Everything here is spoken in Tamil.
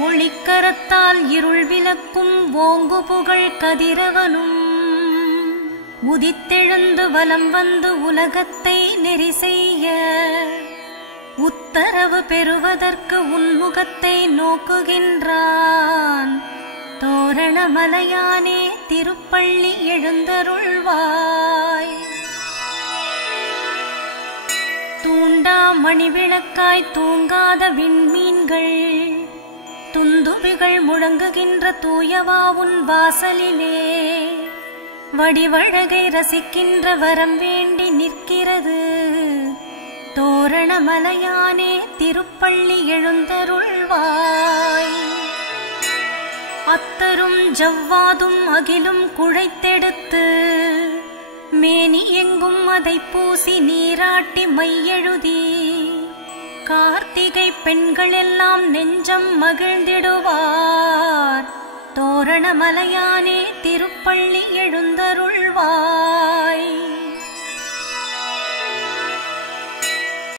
ஒளிக்கரத்தால் இருள் விலக்கும் ஓங்கு புகழ் கதிரவனும் உதித்தெழுந்து வலம் வந்து உலகத்தை நெறி செய்ய உத்தரவு பெறுவதற்கு உன்முகத்தை நோக்குகின்றான். தோரணமலையானே திருப்பள்ளி எழுந்தருள்வாய். தூண்டா மணிவிளக்காய் தூங்காத விண்மீன்கள் துந்துபிகள் முழங்குகின்ற தூயவா உன் வாசலிலே வடிவழகை ரசிக்கின்ற வரம் வேண்டி நிற்கிறது. தோரணமலையானே திருப்பள்ளி எழுந்தருள்வாய். அத்தரும் ஜவ்வாதும் அகிலும் குழைத்தெடுத்து மேனி எங்கும் அதை பூசி நீராட்டி மையெழுதி கார்த்திகை பெண்கள் எல்லாம் நெஞ்சம் மகிழ்ந்திடுவார். தோரணமலையானே திருப்பள்ளி எழுந்தருள்வாய்.